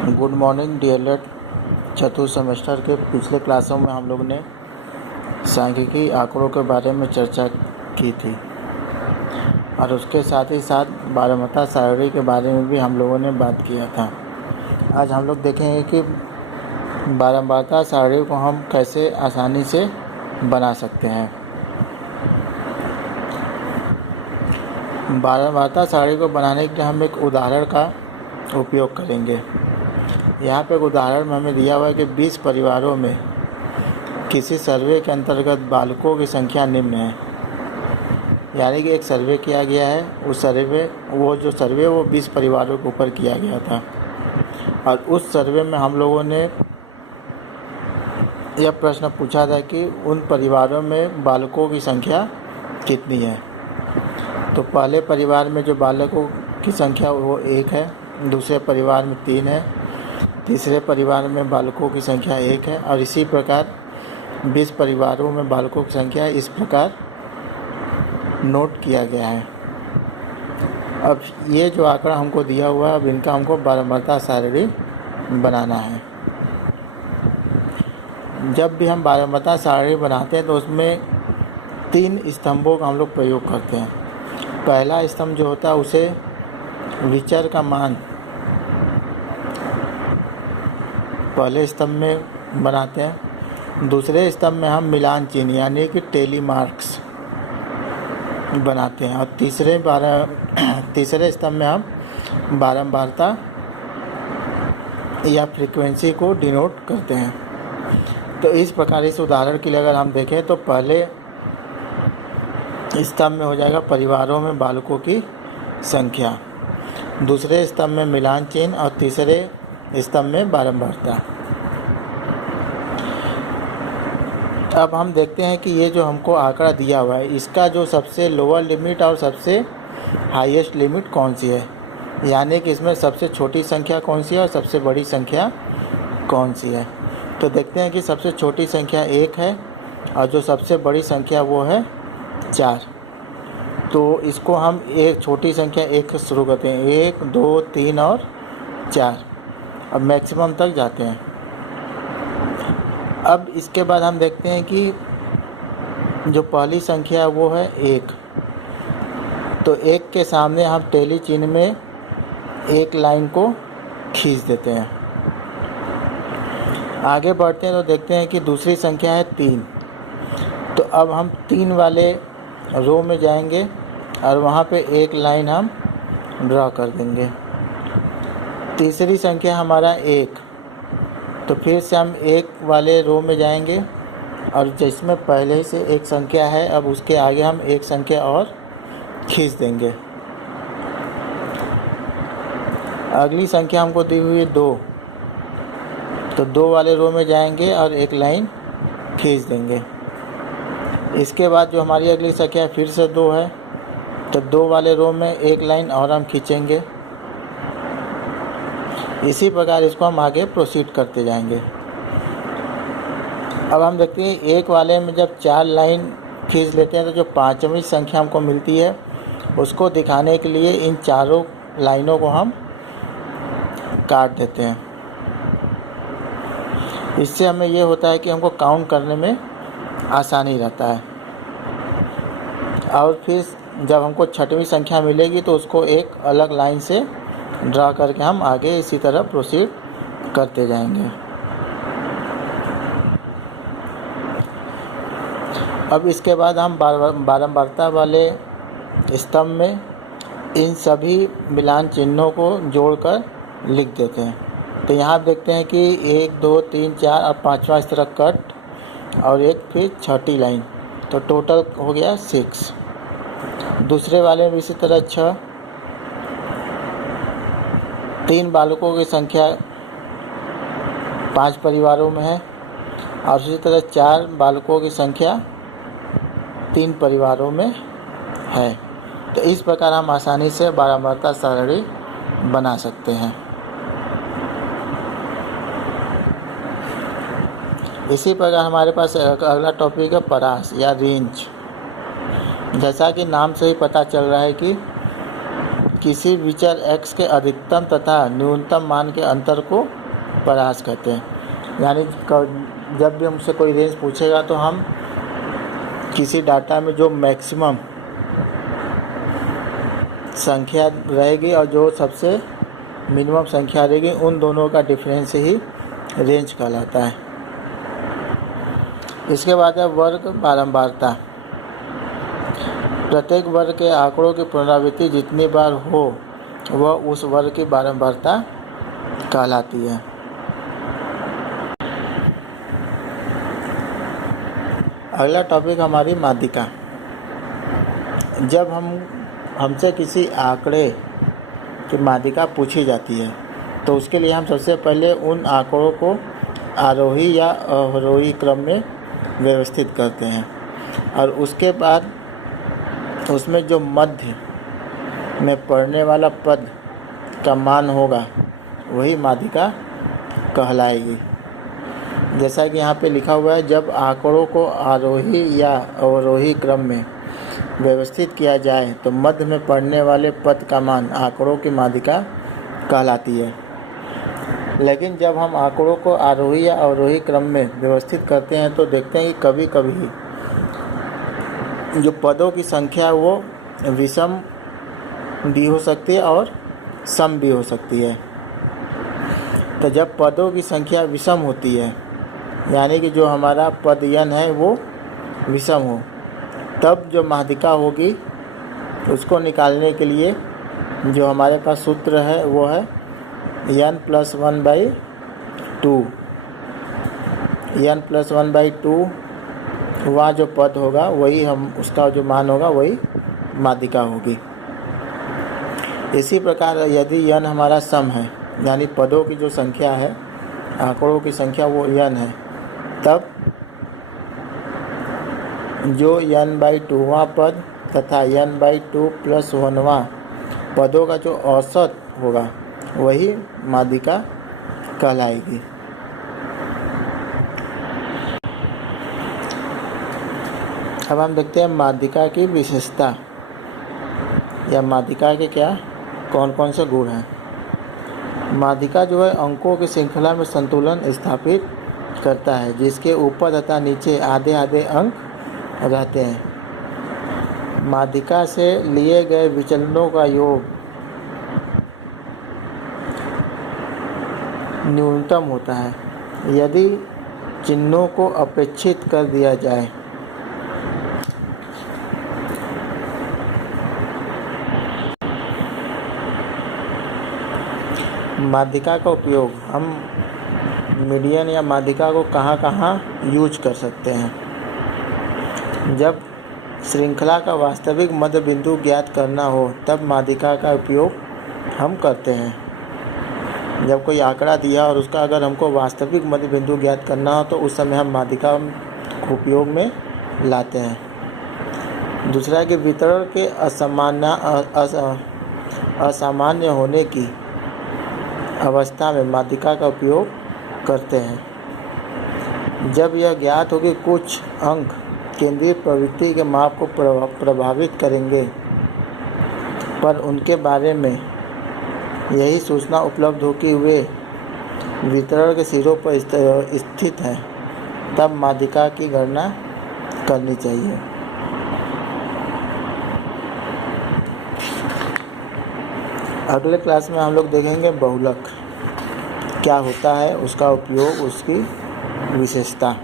Good morning dear चतुर्थ semester के पिछले क्लासों में हम लोग ने सांख्यिकी आंकड़ों के बारे में चर्चा की थी और उसके साथ ही साथ बारहमासा सारणी के बारे में भी हम लोगों ने बात किया था। आज हम लोग देखेंगे कि बारहमासा सारणी को हम कैसे आसानी से बना सकते हैं। बारहमासा सारणी को बनाने के लिए हम एक उदाहरण का उपयोग करेंगे। यहाँ पे एक उदाहरण में हमें दिया हुआ है कि 20 परिवारों में किसी सर्वे के अंतर्गत बालकों की संख्या निम्न है। यानी कि एक सर्वे किया गया है, उस सर्वे वो 20 परिवारों के ऊपर किया गया था और उस सर्वे में हम लोगों ने यह प्रश्न पूछा था कि उन परिवारों में बालकों की संख्या कितनी है। तो पहले परिवार में जो बालकों की संख्या वो 1 है, दूसरे परिवार में 3 है, तीसरे परिवार में बालकों की संख्या 1 है और इसी प्रकार 20 परिवारों में बालकों की संख्या इस प्रकार नोट किया गया है। अब ये जो आंकड़ा हमको दिया हुआ है, अब इनका हमको बारहमासा सारणी बनाना है। जब भी हम बारहमासा सारणी बनाते हैं तो उसमें 3 स्तंभों का हम लोग प्रयोग करते हैं। पहला स्तंभ जो होता है उसे विचर का मान पहले स्तंभ में बनाते हैं, दूसरे स्तंभ में हम मिलान चिन्ह यानी कि टेली मार्क्स बनाते हैं और तीसरे स्तंभ में हम बारंबारता या फ्रीक्वेंसी को डिनोट करते हैं। तो इस प्रकार इस उदाहरण के लिए अगर हम देखें तो पहले स्तंभ में हो जाएगा परिवारों में बालकों की संख्या, दूसरे स्तंभ में मिलान चिन्ह और तीसरे स्तंभ में बारंबारता। अब हम देखते हैं कि ये जो हमको आंकड़ा दिया हुआ है इसका जो सबसे लोअर लिमिट और सबसे हाईएस्ट लिमिट कौन सी है, यानी कि इसमें सबसे छोटी संख्या कौन सी है और सबसे बड़ी संख्या कौन सी है। तो देखते हैं कि सबसे छोटी संख्या 1 है और जो सबसे बड़ी संख्या वो है 4। तो इसको हम एक छोटी संख्या 1 से शुरू करते हैं, 1 2 3 और 4, अब मैक्सिमम तक जाते हैं। अब इसके बाद हम देखते हैं कि जो पहली संख्या है वो है 1। तो 1 के सामने हम टेली चिन्ह में एक लाइन को खींच देते हैं। आगे बढ़ते हैं तो देखते हैं कि दूसरी संख्या है 3। तो अब हम 3 वाले रो में जाएंगे और वहाँ पे एक लाइन हम ड्रा कर देंगे। तीसरी संख्या हमारा 1, तो फिर से हम 1 वाले रो में जाएंगे और जिसमें पहले से एक संख्या है अब उसके आगे हम एक संख्या और खींच देंगे। अगली संख्या हमको दी हुई है 2, तो 2 वाले रो में जाएंगे और एक लाइन खींच देंगे। इसके बाद जो हमारी अगली संख्या फिर से 2 है, तो 2 वाले रो में एक लाइन और हम खींचेंगे। इसी प्रकार इसको हम आगे प्रोसीड करते जाएंगे। अब हम देखते हैं 1 वाले में जब 4 लाइन खींच लेते हैं तो जो 5वीं संख्या हमको मिलती है उसको दिखाने के लिए इन चारों लाइनों को हम काट देते हैं। इससे हमें ये होता है कि हमको काउंट करने में आसानी रहता है और फिर जब हमको 6वीं संख्या मिलेगी तो उसको एक अलग लाइन से ड्रा करके हम आगे इसी तरह प्रोसीड करते जाएंगे। अब इसके बाद हम बारंबारता वाले स्तंभ में इन सभी मिलान चिन्हों को जोड़कर लिख देते हैं। तो यहाँ देखते हैं कि 1 2 3 4 और 5वां इस तरह कट और एक फिर 6ठी लाइन, तो टोटल हो गया 6। दूसरे वाले में इसी तरह 6, 3 बालकों की संख्या 5 परिवारों में है और इसी तरह 4 बालकों की संख्या 3 परिवारों में है। तो इस प्रकार हम आसानी से बारहमासा सारणी बना सकते हैं। इसी प्रकार हमारे पास अगला टॉपिक है परास या रेंज। जैसा कि नाम से ही पता चल रहा है कि किसी विचर x के अधिकतम तथा न्यूनतम मान के अंतर को परास कहते हैं। यानी जब भी हमसे कोई रेंज पूछेगा तो हम किसी डाटा में जो मैक्सिमम संख्या रहेगी और जो सबसे मिनिमम संख्या रहेगी, उन दोनों का डिफरेंस ही रेंज कहलाता है। इसके बाद है वर्ग बारंबारता। प्रत्येक वर्ग के आंकड़ों की पुनरावृत्ति जितनी बार हो वह उस वर्ग की बारंबारता कहलाती है। अगला टॉपिक हमारी माध्यिका। जब हमसे किसी आंकड़े की माध्यिका पूछी जाती है तो उसके लिए हम सबसे पहले उन आंकड़ों को आरोही या अवरोही क्रम में व्यवस्थित करते हैं और उसके बाद उसमें जो मध्य में पड़ने वाला पद का मान होगा वही माध्यिका कहलाएगी। जैसा कि यहाँ पे लिखा हुआ है, जब आंकड़ों को आरोही या अवरोही क्रम में व्यवस्थित किया जाए तो मध्य में पड़ने वाले पद का मान आंकड़ों की माध्यिका कहलाती है। लेकिन जब हम आंकड़ों को आरोही या अवरोही क्रम में व्यवस्थित करते हैं तो देखते हैं कि कभी कभी जो पदों की संख्या वो विषम भी हो सकती है और सम भी हो सकती है। तो जब पदों की संख्या विषम होती है, यानी कि जो हमारा पद n है वो विषम हो, तब जो माध्यिका होगी उसको निकालने के लिए जो हमारे पास सूत्र है वो है n+1/2। n+1/2 वहाँ जो पद होगा वही उसका जो मान होगा वही माध्यिका होगी। इसी प्रकार यदि n हमारा सम है, यानी पदों की जो संख्या है, आंकड़ों की संख्या वो n है, तब जो n/2वां पद तथा n/2 + 1वां पदों का जो औसत होगा वही माध्यिका कहलाएगी। अब हम देखते हैं माध्यिका की विशेषता या माध्यिका के क्या कौन कौन से गुण हैं। माध्यिका जो है अंकों की श्रृंखला में संतुलन स्थापित करता है, जिसके ऊपर तथा नीचे आधे आधे अंक रहते हैं। माध्यिका से लिए गए विचलनों का योग न्यूनतम होता है यदि चिन्हों को अपेक्षित कर दिया जाए। माध्यिका का उपयोग हम मीडियन या माध्यिका को कहाँ कहाँ यूज कर सकते हैं। जब श्रृंखला का वास्तविक मध्य बिंदु ज्ञात करना हो तब माध्यिका का उपयोग हम करते हैं। जब कोई आंकड़ा दिया और उसका अगर हमको वास्तविक मध्य बिंदु ज्ञात करना हो तो उस समय हम माध्यिका उपयोग में लाते हैं। दूसरा कि वितरण के असामान्य होने की अवस्था में माध्यिका का उपयोग करते हैं। जब यह ज्ञात हो कि कुछ अंक केंद्रीय प्रवृत्ति के माप को प्रभावित करेंगे पर उनके बारे में यही सूचना उपलब्ध हो कि वे वितरण के सिरों पर स्थित हैं, तब माध्यिका की गणना करनी चाहिए। अगले क्लास में हम लोग देखेंगे बहुलक क्या होता है, उसका उपयोग, उसकी विशेषता।